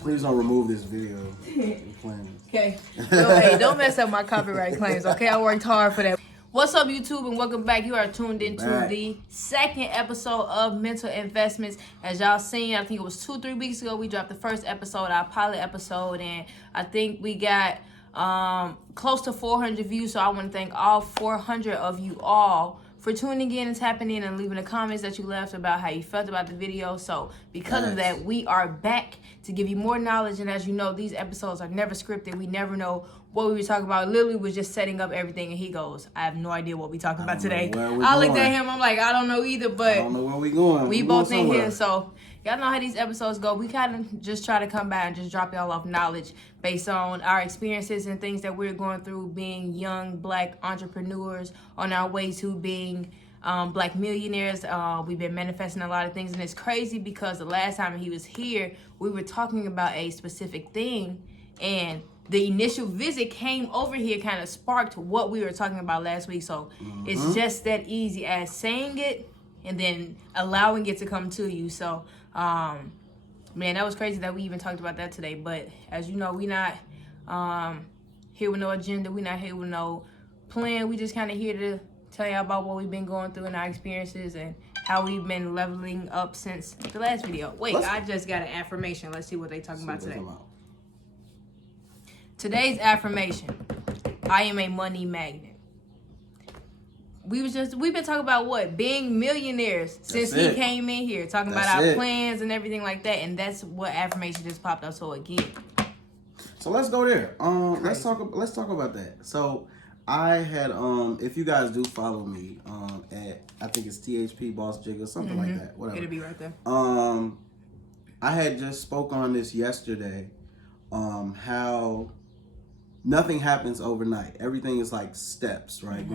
Please don't remove this video. Okay. Hey, don't mess up my copyright claims, okay? I worked hard for that. What's up, YouTube, and welcome back. You are tuned into the second episode of Mental Investments. As y'all seen, I think it was 2-3 weeks ago, we dropped the first episode, our pilot episode, and I think we got close to 400 views. So I want to thank all 400 of you all for tuning in and tapping in and leaving the comments that you left about how you felt about the video. So because of that, we are back to give you more knowledge. And as you know, these episodes are never scripted. We never know what we were talking about. Literally was just setting up everything, and he goes, I have no idea what we talking about today. I looked at him, I'm like, I don't know either, but I don't know where we going. We both in here, so y'all know how these episodes go. We kind of just try to come back and just drop y'all off knowledge based on our experiences and things that we're going through being young black entrepreneurs on our way to being black millionaires. We've been manifesting a lot of things, and it's crazy because the last time he was here, we were talking about a specific thing, and the initial visit came over here kind of sparked what we were talking about last week. So it's just that easy as saying it and then allowing it to come to you. So man, that was crazy that we even talked about that today. But as you know, we not here with no agenda. We not here with no plan. We just kind of here to tell y'all about what we've been going through and our experiences and how we've been leveling up since the last video. Wait, I just got an affirmation. Let's see what they talking about today. Today's affirmation: I am a money magnet. We've been talking about what? Being millionaires since he came in here, talking about our plans and everything like that, and that's what affirmation just popped up. So again, so let's go there. Let's talk about that. So I had if you guys do follow me at, I think it's THP Boss Jigger, something like that, whatever. It'll be right there. I had just spoke on this yesterday, how nothing happens overnight. Everything is like steps, right?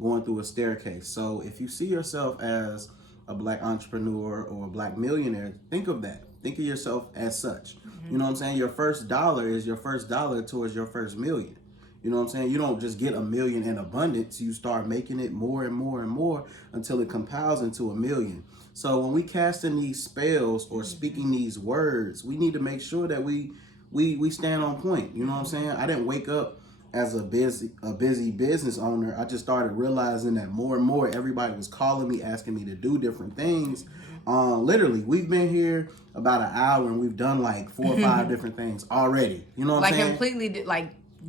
Going through a staircase. So if you see yourself as a black entrepreneur or a black millionaire, think of that. Think of yourself as such. You know what I'm saying? Your first dollar is your first dollar towards your first million. You know what I'm saying? You don't just get a million in abundance. You start making it more and more and more until it compiles into a million. So when we casting these spells or speaking these words, we need to make sure that we stand on point. You know what I'm saying? I didn't wake up as a busy business owner. I just started realizing that more and more everybody was calling me, asking me to do different things. Literally, we've been here about an hour and we've done like 4 or 5 different things already. You know what I'm saying? Like completely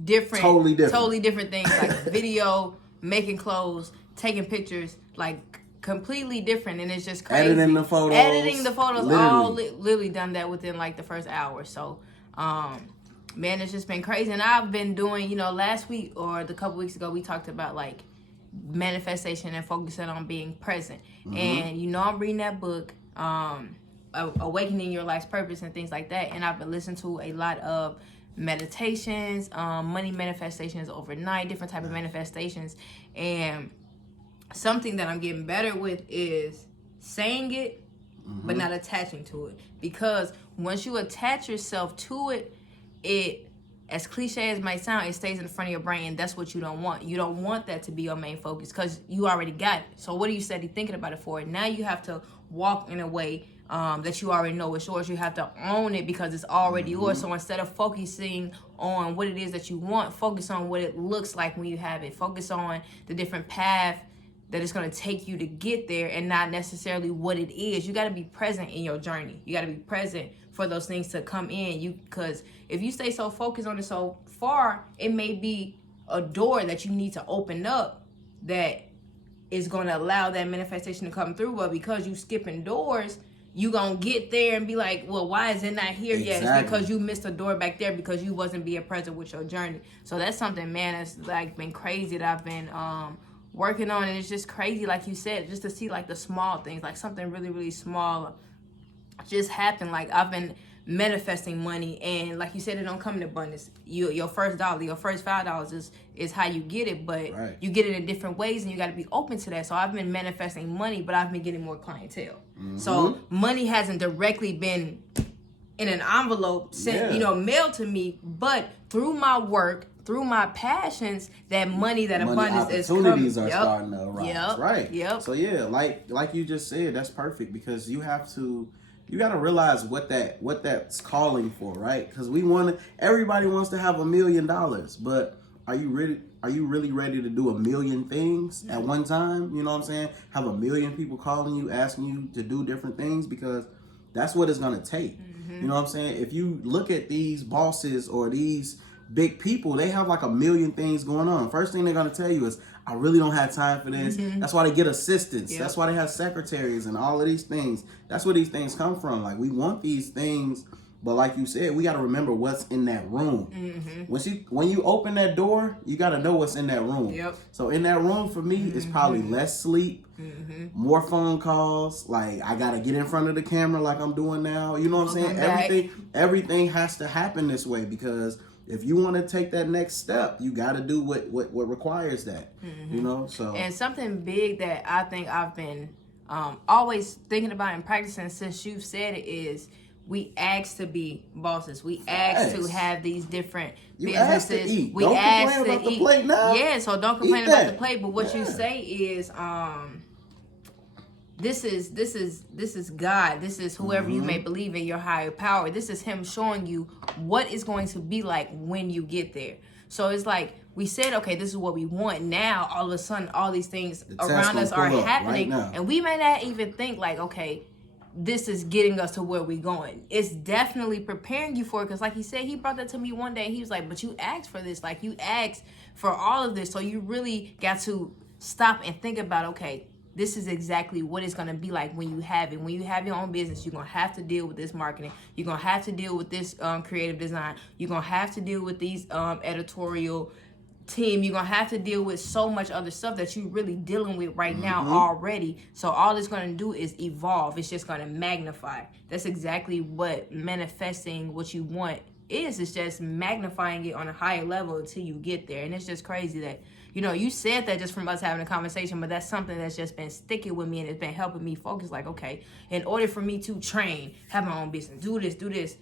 different, totally different things, like video, making clothes, taking pictures, like completely different. And it's just crazy. Editing the photos, literally. All literally done that within like the first hour. So man, it's just been crazy. And I've been doing, last week or the couple weeks ago, we talked about like manifestation and focusing on being present. And I'm reading that book, Awakening Your Life's Purpose and things like that. And I've been listening to a lot of meditations, money manifestations overnight, different type of manifestations. And something that I'm getting better with is saying it, but not attaching to it. Because once you attach yourself to it, as cliche as it might sound, it stays in the front of your brain, and that's what you don't want. You don't want that to be your main focus because you already got it. So what are you steady thinking about it for? Now you have to walk in a way that you already know it's yours. You have to own it because it's already yours. So instead of focusing on what it is that you want, focus on what it looks like when you have it. Focus on the different path that it's going to take you to get there and not necessarily what it is. You got to be present in your journey. You got to be present for those things to come in. Because if you stay so focused on it so far, it may be a door that you need to open up that is going to allow that manifestation to come through. But because you skipping doors, you going to get there and be like, well, why is it not here yet? It's because you missed a door back there because you wasn't being present with your journey. So that's something, man, that's like been crazy that I've been working on. And it's just crazy, like you said, just to see like the small things, like something really, really small just happened. Like I've been manifesting money, and like you said, it don't come in abundance. Your first dollar, your first $5 is how you get it, but you get it in different ways, and you got to be open to that. So I've been manifesting money, but I've been getting more clientele. So money hasn't directly been in an envelope sent, mailed to me, but through my work, through my passions, that money, that abundance is coming. Opportunities are starting to arise, right? So yeah, like you just said, that's perfect, because you have to you got to realize what that's calling for, right? Because everybody wants to have $1 million, but are you really ready to do 1 million things at one time? You know what I'm saying? Have 1 million people calling you, asking you to do different things, because that's what it's going to take. You know what I'm saying? If you look at these bosses or these big people, they have like 1 million things going on. First thing they're going to tell you is, I really don't have time for this. That's why they get assistants. Yep. That's why they have secretaries and all of these things. That's where these things come from. Like, we want these things, but like you said, we got to remember what's in that room. When you open that door, you got to know what's in that room. Yep. So in that room for me, it's probably less sleep, more phone calls. Like, I got to get in front of the camera like I'm doing now. You know what I'm saying? Everything has to happen this way, because if you want to take that next step, you got to do what requires that, you know? So, and something big that I think I've been always thinking about and practicing since you've said it is, we ask to be bosses. We ask to have these different businesses. To eat. We don't ask complain to about eat. The plate now. Yeah, so don't complain about the plate. But what you say is, this is God. This is whoever you may believe in, your higher power. This is Him showing you what it's going to be like when you get there. So it's like, we said, okay, this is what we want. Now, all of a sudden, all these things around us are happening. Right, and we may not even think like, okay, this is getting us to where we're going. It's definitely preparing you for it. Because like he said, he brought that to me one day. He was like, but you asked for this. Like, you asked for all of this. So you really got to stop and think about, okay, this is exactly what it's going to be like when you have it. When you have your own business, you're going to have to deal with this marketing. You're going to have to deal with this creative design. You're going to have to deal with these editorial team. You're going to have to deal with so much other stuff that you're really dealing with right now already. So all it's going to do is evolve. It's just going to magnify. That's exactly what manifesting what you want is. It's just magnifying it on a higher level until you get there. And it's just crazy that, you know, you said that just from us having a conversation, but that's something that's just been sticking with me, and it's been helping me focus. Like, okay, in order for me to train, have my own business, do this,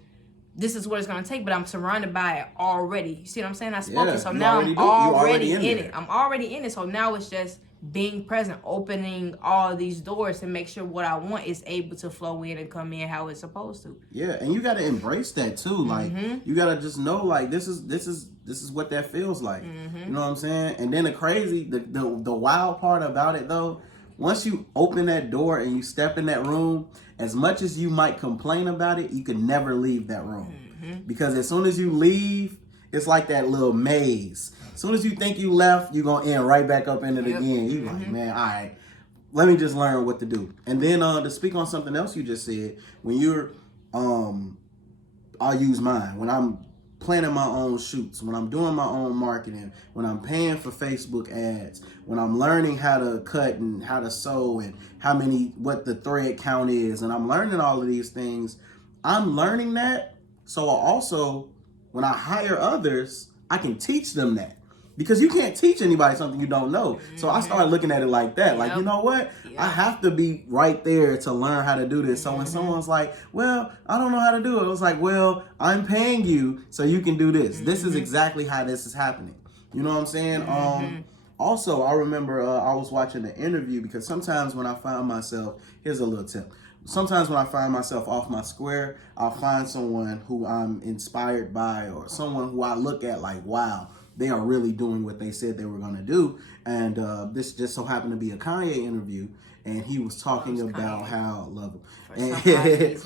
this is what it's going to take, but I'm surrounded by it already. You see what I'm saying? I spoke it, so now I'm already in it. I'm already in it, so now it's just being present, opening all these doors to make sure what I want is able to flow in and come in how it's supposed to. Yeah, and you got to embrace that too. Like, you got to just know, like, this is what that feels like. You know what I'm saying? And then the wild part about it though, once you open that door and you step in that room, as much as you might complain about it, you can never leave that room. Because as soon as you leave, it's like that little maze. As soon as you think you left, you're going to end right back up in it again. You're like, man, all right, let me just learn what to do. And then to speak on something else you just said, when you're, I'll use mine. When I'm planning my own shoots, when I'm doing my own marketing, when I'm paying for Facebook ads, when I'm learning how to cut and how to sew and what the thread count is, and I'm learning all of these things, I'm learning that. So also, when I hire others, I can teach them that. Because you can't teach anybody something you don't know. So I started looking at it like that. Like, you know what? I have to be right there to learn how to do this. So when someone's like, well, I don't know how to do it, it was like, well, I'm paying you so you can do this. This is exactly how this is happening. You know what I'm saying? Also, I remember I was watching an interview, because sometimes when I find myself, here's a little tip. Sometimes when I find myself off my square, I'll find someone who I'm inspired by, or someone who I look at like, wow, they are really doing what they said they were going to do. And this just so happened to be a Kanye interview, and he was talking about how, love him,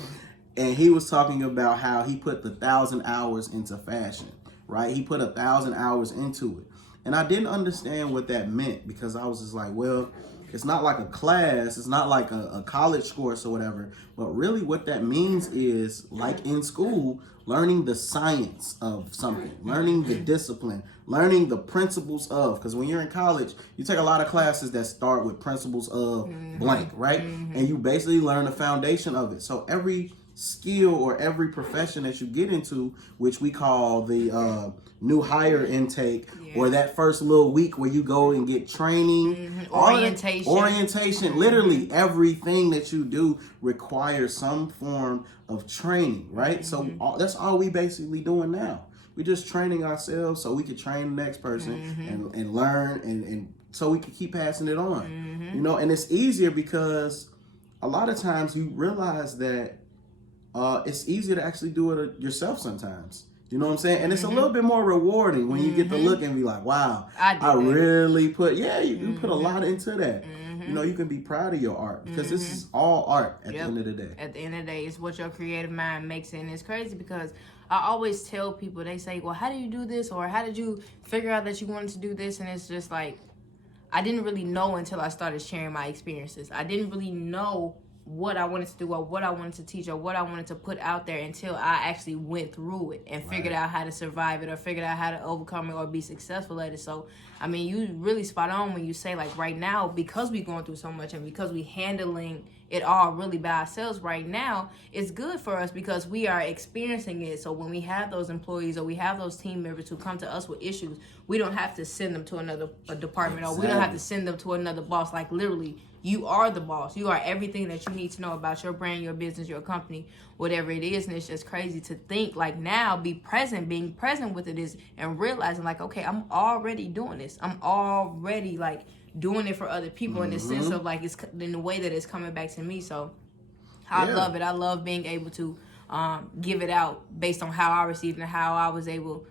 and he was talking about how he put the 1,000 hours into fashion, right? He put 1,000 hours into it. And I didn't understand what that meant, because I was just like, well, it's not like a class, it's not like a college course or whatever, but really what that means is, like in school, learning the science of something, learning the discipline, learning the principles of, because when you're in college, you take a lot of classes that start with principles of blank, right? And you basically learn the foundation of it. So every skill or every profession that you get into, which we call the new hire intake, or that first little week where you go and get training, orientation, literally everything that you do requires some form of training, right? So that's all we basically doing now. We're just training ourselves so we can train the next person and learn, and so we can keep passing it on. You know, and it's easier because a lot of times you realize that it's easier to actually do it yourself sometimes. You know what I'm saying? And it's a little bit more rewarding when you get to look and be like, wow, I really put, you put a lot into that. You know, you can be proud of your art because this is all art at the end of the day. At the end of the day, it's what your creative mind makes it. And it's crazy because I always tell people, they say, well, how do you do this? Or how did you figure out that you wanted to do this? And it's just like, I didn't really know until I started sharing my experiences. I didn't really know what I wanted to do or what I wanted to teach or what I wanted to put out there until I actually went through it and figured out how to survive it or figured out how to overcome it or be successful at it. So, I mean, you really spot on when you say, like, right now, because we're going through so much and because we handling it all really by ourselves right now, it's good for us because we are experiencing it. So when we have those employees or we have those team members who come to us with issues, we don't have to send them to another department or we don't have to send them to another boss. Like, literally, you are the boss. You are everything that you need to know about your brand, your business, your company, whatever it is. And it's just crazy to think, like, now being present with it is, and realizing, like, okay, I'm already doing this. I'm already, like, doing it for other people in the sense of, like, it's in the way that it's coming back to me. So I love it. I love being able to give it out based on how I received and how I was able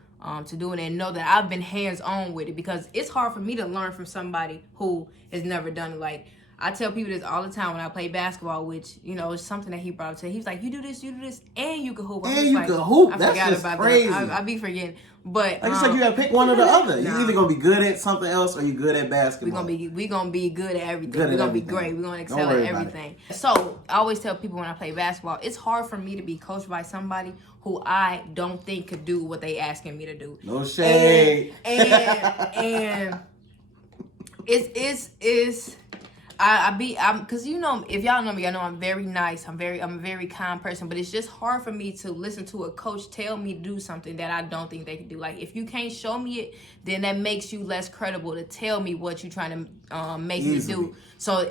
to do it, and know that I've been hands-on with it, because it's hard for me to learn from somebody who has never done it. Like, I tell people this all the time when I play basketball, which, you know, is something that he brought up to. He was like, you do this, and you can hoop. And you can hoop. I That's forgot just about crazy. that. I be forgetting. But like, it's like you gotta pick one or the other. You're either gonna be good at something else or you're good at basketball. We gonna be good at everything. We're gonna be great. We're gonna excel at everything. So I always tell people when I play basketball, it's hard for me to be coached by somebody who I don't think could do what they asking me to do. No shade. And it's because, you know, if y'all know me, I know I'm very nice. I'm a very kind person, but it's just hard for me to listen to a coach tell me to do something that I don't think they can do. Like, if you can't show me it, then that makes you less credible to tell me what you're trying to make me do. So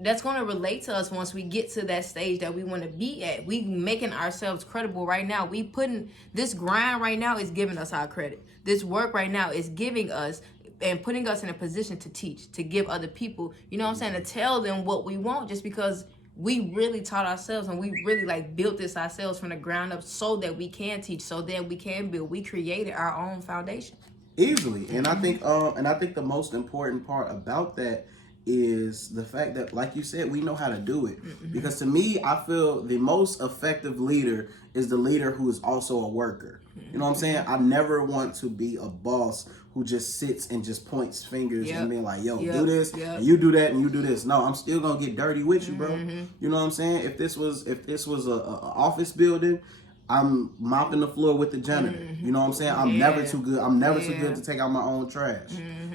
that's going to relate to us once we get to that stage that we want to be at. We making ourselves credible right now. We putting this grind right now is giving us our credit. This work right now is giving us and putting us in a position to teach, to give other people, you know what I'm saying, to tell them what we want, just because we really taught ourselves and we really, like, built this ourselves from the ground up so that we can teach, so that we can build. We created our own foundation. Easily. And I think the most important part about that is the fact that, like you said, we know how to do it. Because to me, I feel the most effective leader is the leader who is also a worker. You know what I'm saying? I never want to be a boss who just sits and just points fingers and be like, yo, do this, and you do that, and you do this. No, I'm still gonna get dirty with you, bro. You know what I'm saying? If this was a office building, I'm mopping the floor with the janitor. You know what I'm saying? I'm never too good. I'm never too good to take out my own trash.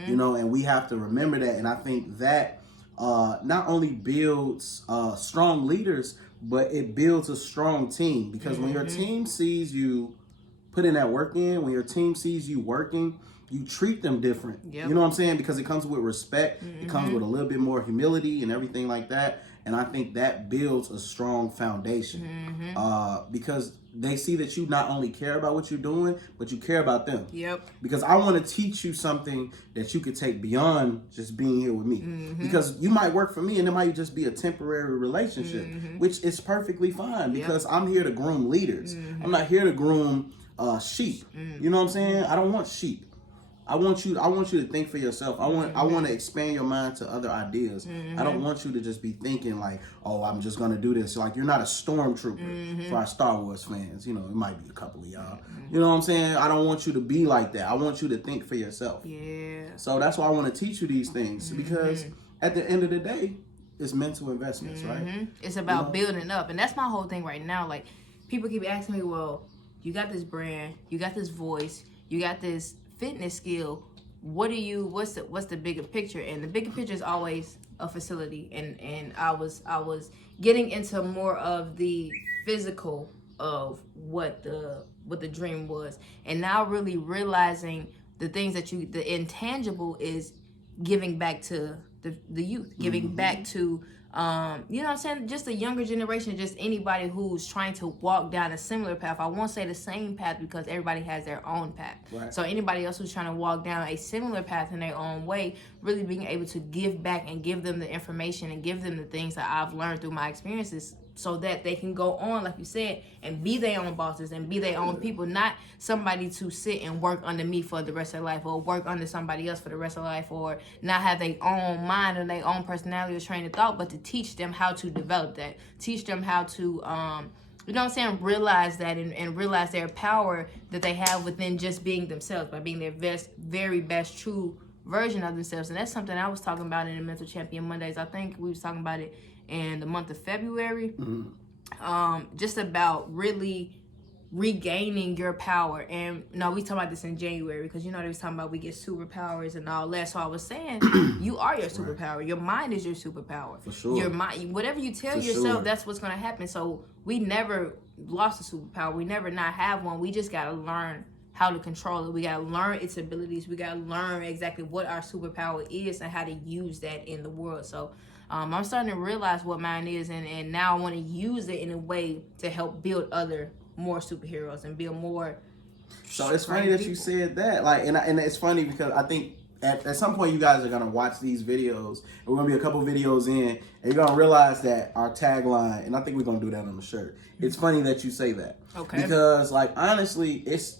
You know, and we have to remember that. And I think that not only builds strong leaders, but it builds a strong team. Because when your team sees you putting that work in, when your team sees you working, you treat them different. You know what I'm saying? Because it comes with respect. It comes with a little bit more humility and everything like that. And I think that builds a strong foundation. Because they see that you not only care about what you're doing, but you care about them. Because I want to teach you something that you could take beyond just being here with me. Because you might work for me and it might just be a temporary relationship, which is perfectly fine, because I'm here to groom leaders. I'm not here to groom sheep. You know what I'm saying? I don't want sheep. I want you to think for yourself. I want to expand your mind to other ideas. I don't want you to just be thinking like, oh, I'm just gonna do this. Like, you're not a stormtrooper for our Star Wars fans. You know, it might be a couple of y'all. You know what I'm saying? I don't want you to be like that. I want you to think for yourself. So that's why I want to teach you these things, because at the end of the day, it's mental investments, right? It's about building up, and that's my whole thing right now. Like, people keep asking me, well, you got this brand, you got this voice, you got this fitness skill, what's the bigger picture? And the bigger picture is always a facility, and I was getting into more of the physical of what the dream was, and now really realizing the things that the intangible is giving back to the youth, giving back to you know what I'm saying, just the younger generation, just anybody who's trying to walk down a similar path. I won't say the same path, because everybody has their own path. So anybody else who's trying to walk down a similar path in their own way, really being able to give back and give them the information and give them the things that I've learned through my experiences so that they can go on, like you said, and be their own bosses and be their own people, not somebody to sit and work under me for the rest of their life, or work under somebody else for the rest of their life, or not have their own mind or their own personality or train of thought, but to teach them how to develop that, teach them how to, you know what I'm saying, realize that and realize their power that they have within just being themselves, by being their very best, true version of themselves. And that's something I was talking about in the Mental Champion Mondays. I think we was talking about it in the month of February. Just about really regaining your power. And no, we talking about this in January, because they was talking about we get superpowers and all that. So I was saying, you are your superpower. Right. Your mind is your superpower. For sure. Your mind, whatever you tell yourself, that's what's going to happen. So we never lost a superpower. We never not have one. We just got to learn how to control it. We got to learn its abilities. We got to learn exactly what our superpower is and how to use that in the world. So I'm starting to realize what mine is, and now I want to use it in a way to help build more superheroes and build more. So it's funny that you said that, like, and it's funny because I think at some point you guys are gonna watch these videos, and we're gonna be a couple videos in, and you're gonna realize that our tagline, and I think we're gonna do that on the shirt. It's funny that you say that, okay? Because like honestly, it's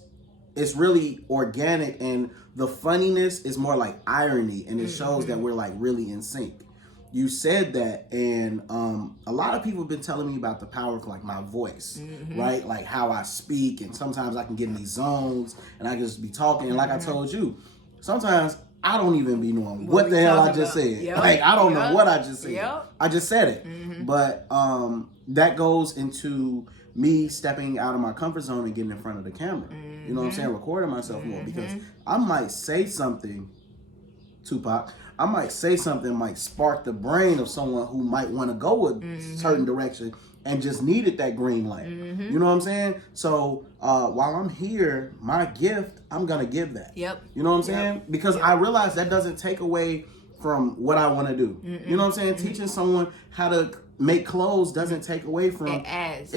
really organic, and the funniness is more like irony, and it shows that we're like really in sync. You said that, and a lot of people have been telling me about the power of like my voice, right? Like how I speak, and sometimes I can get in these zones, and I can just be talking. And like I told you, sometimes I don't even be knowing what the hell I just said. Yep. Like I don't know what I just said. Yep. I just said it. But that goes into me stepping out of my comfort zone and getting in front of the camera. You know what I'm saying? Recording myself more, because I might say something, Tupac. I might say something might spark the brain of someone who might want to go a certain direction and just needed that green light. You know what I'm saying? So while I'm here, my gift, I'm going to give that. Yep. You know what I'm saying? Because I realize that doesn't take away from what I want to do. You know what I'm saying? Teaching someone how to make clothes doesn't take away from it. Adds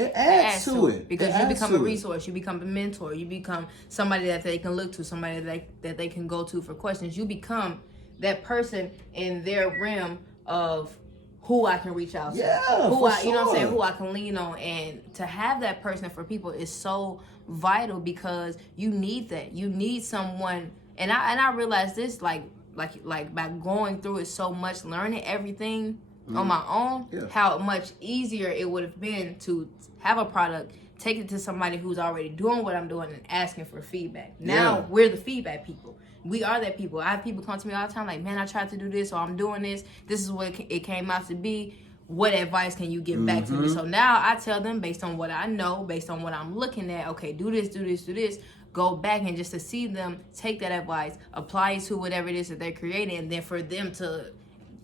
to it. Because you become a resource, you become a mentor, you become somebody that they can look to, somebody that they can go to for questions. You become that person in their realm of who I can reach out to, you know what I'm saying, who I can lean on. And to have that person for people is so vital, because you need that. You need someone, and I realized this like by going through it so much, learning everything on my own, how much easier it would have been to have a product, take it to somebody who's already doing what I'm doing and asking for feedback. Now we're the feedback people. We are that people. I have people come to me all the time like, man, I tried to do this, or I'm doing this. This is what it came out to be. What advice can you give back to me? So now I tell them, based on what I know, based on what I'm looking at, okay, do this, do this, do this. Go back, and just to see them take that advice, apply it to whatever it is that they're creating, and then for them to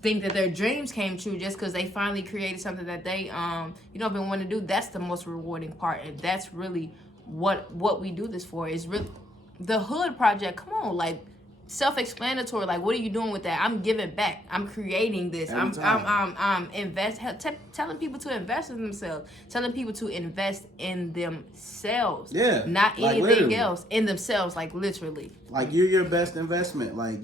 think that their dreams came true just because they finally created something that they been wanting to do. That's the most rewarding part, and that's really what we do this for. Is really the Hood Project. Come on, like, self-explanatory. Like, what are you doing with that? I'm giving back. I'm creating this. I'm telling people to invest in themselves. Telling people to invest in themselves. Yeah. Not like anything literally. Else. In themselves, like literally. Like, you're your best investment. Like,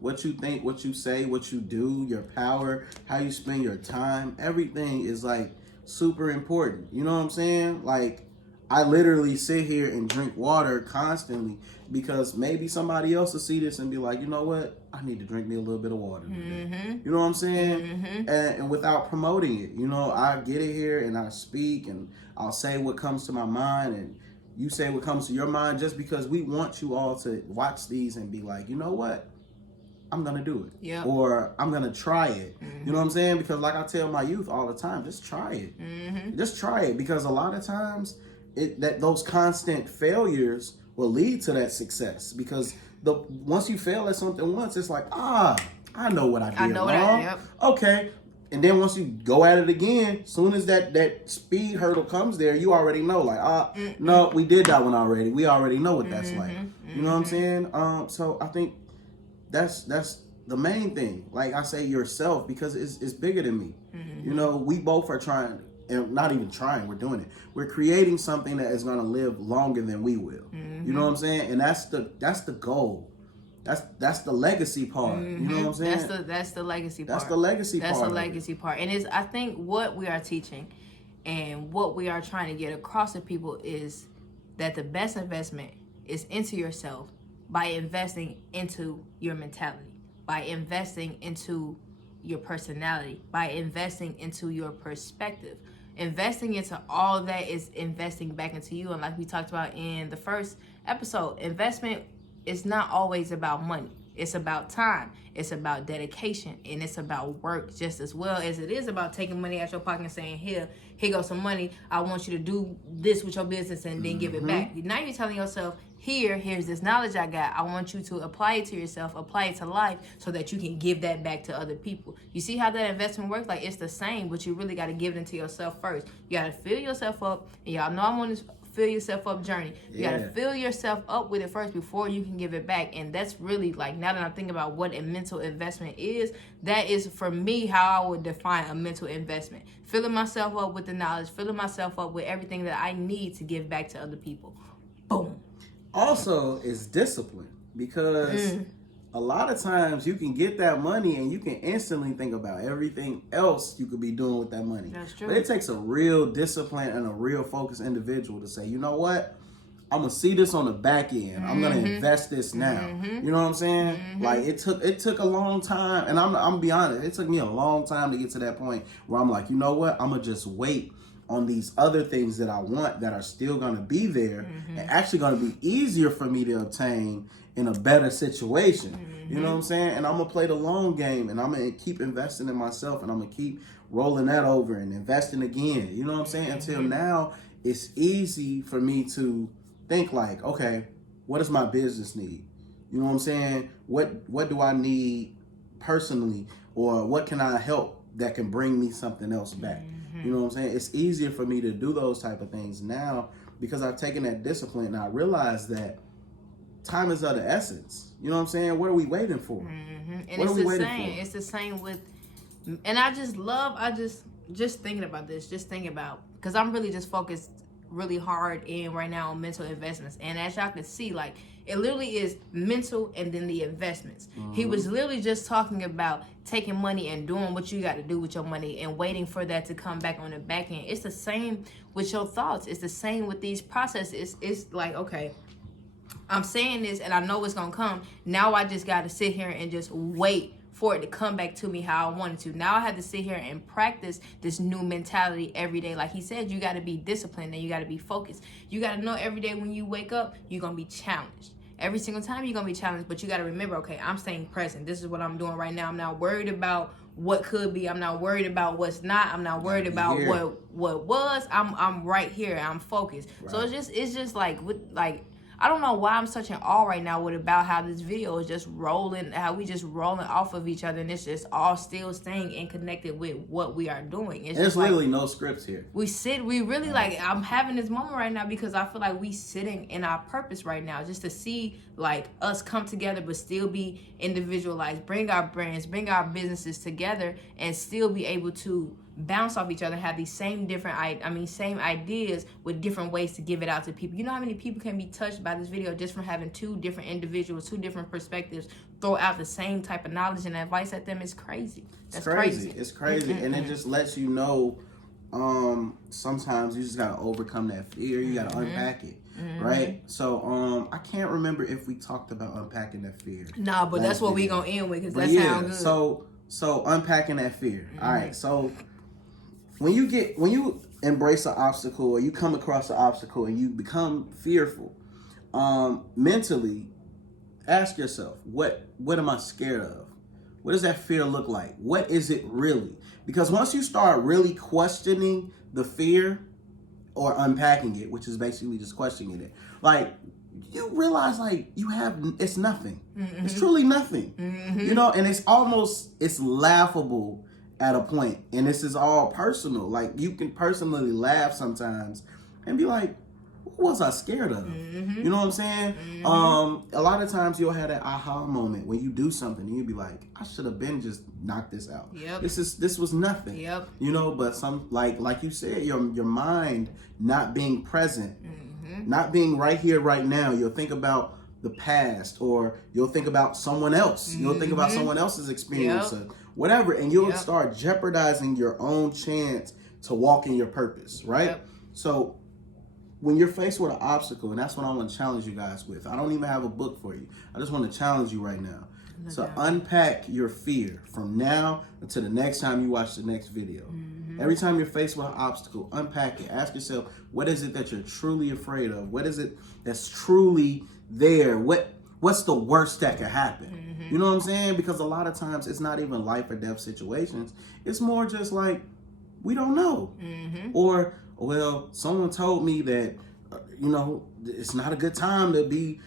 what you think, what you say, what you do, your power, how you spend your time, everything is like super important. You know what I'm saying? Like, I literally sit here and drink water constantly because maybe somebody else will see this and be like, you know what? I need to drink me a little bit of water today. You know what I'm saying? And without promoting it, I get it here and I speak and I'll say what comes to my mind, and you say what comes to your mind, just because we want you all to watch these and be like, you know what? I'm going to do it. Yep. Or I'm going to try it. You know what I'm saying? Because like I tell my youth all the time, just try it. Just try it, because a lot of times those constant failures will lead to that success, because once you fail at something once, it's like, I know what I did wrong. Okay. And then once you go at it again, soon as that speed hurdle comes there, you already know, like, no, we did that one already. We already know what that's like. You know what I'm saying? So I think that's the main thing. Like I say, yourself, because it's bigger than me. We both are trying. And not even trying, we're doing it. We're creating something that is going to live longer than we will. You know what I'm saying? And that's the goal. That's the legacy part. You know what I'm saying? That's the legacy part. That's the legacy part. That's the legacy part. And I think what we are teaching And what we are trying to get across to people is that the best investment is into yourself by investing into your mentality, by investing into your personality, by investing into your perspective. Investing into all that is investing back into you. And like we talked about in the first episode, investment is not always about money. It's about time. It's about dedication. And it's about work just as well as it is about taking money out your pocket and saying, here goes some money. I want you to do this with your business and then give it back. Now you're telling yourself, here's this knowledge I got. I want you to apply it to yourself, apply it to life so that you can give that back to other people. You see how that investment works? Like, it's the same, but you really got to give it into yourself first. You got to fill yourself up. And y'all know I'm on this fill yourself up journey. You got to fill yourself up with it first before you can give it back. And that's really, like, now that I'm thinking about what a mental investment is, that is for me how I would define a mental investment. Filling myself up with the knowledge, filling myself up with everything that I need to give back to other people. Boom. Also, it's discipline, because a lot of times you can get that money and you can instantly think about everything else you could be doing with that money. That's true. But it takes a real discipline and a real focused individual to say, you know what? I'm gonna see this on the back end. I'm gonna invest this now. You know what I'm saying? Like, it took a long time, and I'm gonna be honest, it took me a long time to get to that point where I'm like, you know what? I'm gonna just wait on these other things that I want that are still going to be there and actually going to be easier for me to obtain in a better situation. You know what I'm saying? And I'm going to play the long game, and I'm going to keep investing in myself, and I'm going to keep rolling that over and investing again. You know what I'm saying? Until now, it's easy for me to think like, okay, what does my business need? You know what I'm saying? What do I need personally, or what can I help that can bring me something else back? You know what I'm saying? It's easier for me to do those type of things now because I've taken that discipline and I realize that time is of the essence. You know what I'm saying? What are we waiting for? And what it's the same. It's the same with, and I just thinking about this, because I'm really just focused really hard in right now on mental investments. And as y'all can see, like, it literally is mental and then the investments. He was literally just talking about taking money and doing what you got to do with your money and waiting for that to come back on the back end. It's the same with your thoughts. It's the same with these processes. It's like, okay, I'm saying this and I know it's going to come. Now I just got to sit here and just wait for it to come back to me how I wanted to. Now I have to sit here and practice this new mentality every day. Like he said, you got to be disciplined and you got to be focused. You got to know every day when you wake up, you're going to be challenged. Every single time you're going to be challenged, but you got to remember, okay, I'm staying present. This is what I'm doing right now. I'm not worried about what could be. I'm not worried about what's not. I'm not worried about what was. I'm right here. I'm focused. Right. So it's just like, I don't know why I'm such in awe right now about how this video is just rolling, how we just rolling off of each other, and it's just all still staying and connected with what we are doing. There's literally no scripts here. We really like, I'm having this moment right now because I feel like we sitting in our purpose right now, just to see like us come together but still be individualized, bring our brands, bring our businesses together and still be able to bounce off each other, have these same ideas with different ways to give it out to people. You know how many people can be touched by this video just from having two different individuals, two different perspectives, throw out the same type of knowledge and advice at them? It's crazy. That's crazy. It's crazy. And it just lets you know, sometimes you just gotta overcome that fear. You gotta unpack it. Right? So I can't remember if we talked about unpacking that fear. Nah, but that's what we gonna end with, because that sounds good. So unpacking that fear. All right, so when you embrace an obstacle or you come across an obstacle and you become fearful, mentally ask yourself, what am I scared of? What does that fear look like? What is it really? Because once you start really questioning the fear or unpacking it, which is basically just questioning it, like, you realize like it's nothing. It's truly nothing. You know, and it's laughable at a point, and this is all personal. Like, you can personally laugh sometimes and be like, what was I scared of? You know what I'm saying? A lot of times you'll have that aha moment when you do something and you'll be like, I should have been just knocked this out. This was nothing. You know, but some like you said, your mind not being present, not being right here, right now. You'll think about the past, or you'll think about someone else. You'll think about someone else's experience or whatever, and you'll start jeopardizing your own chance to walk in your purpose, right? Yep. So when you're faced with an obstacle, and that's what I want to challenge you guys with. I don't even have a book for you. I just want to challenge you right now. So unpack your fear from now until the next time you watch the next video. Mm-hmm. Every time you're faced with an obstacle, unpack it. Ask yourself, what is it that you're truly afraid of? What is it that's truly there? What's the worst that could happen? Mm-hmm. You know what I'm saying? Because a lot of times it's not even life or death situations. It's more just like, we don't know. Mm-hmm. Or, well, someone told me that, it's not a good time to be.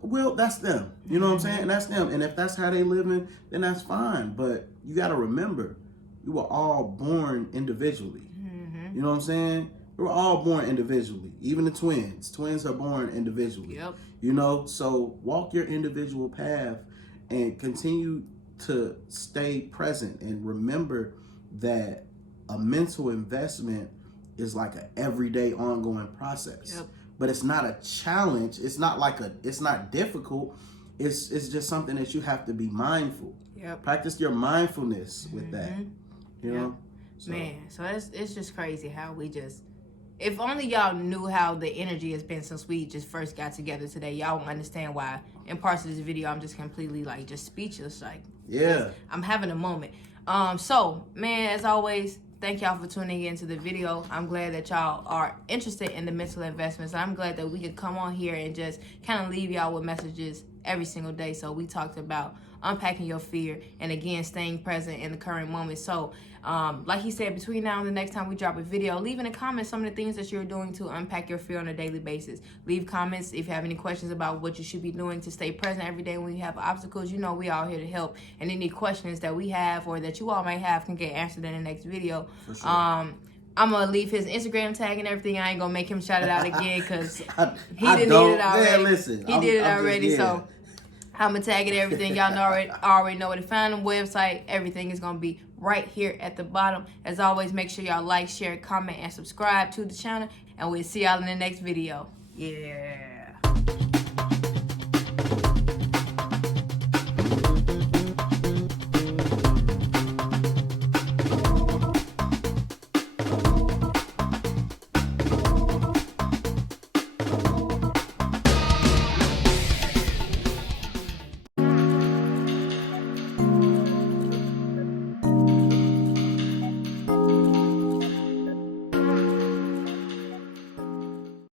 Well, that's them. You know what I'm saying? That's them. And if that's how they living, then that's fine. But you got to remember, we were all born individually. Mm-hmm. You know what I'm saying? We were all born individually. Even the twins. Twins are born individually. Yep. So walk your individual path and continue to stay present and remember that a mental investment is like an everyday ongoing process. Yep. But it's not a challenge. It's not it's not difficult. It's just something that you have to be mindful. Yep. Practice your mindfulness with that. You know? So. Man, so it's just crazy how we just, if only y'all knew how the energy has been since we just first got together today, y'all won't understand why in parts of this video I'm just completely just speechless. I'm having a moment. So, man, as always, thank y'all for tuning into the video. I'm glad that y'all are interested in the mental investments. I'm glad that we could come on here and just kind of leave y'all with messages every single day. So we talked about unpacking your fear and, again, staying present in the current moment. So like he said, between now and the next time we drop a video, leave in the comments some of the things that you're doing to unpack your fear on a daily basis. Leave comments if you have any questions about what you should be doing to stay present every day when you have obstacles. We all here to help, and any questions that we have or that you all may have can get answered in the next video. For sure. I'm going to leave his Instagram tag and everything. I ain't going to make him shout it out again because he did it already. Man, listen, he did it already, so I'm going to tag it everything. Y'all already know where to find him, website. Everything is going to be right here at the bottom. As always, make sure y'all like, share, comment, and subscribe to the channel. And we'll see y'all in the next video. Yeah.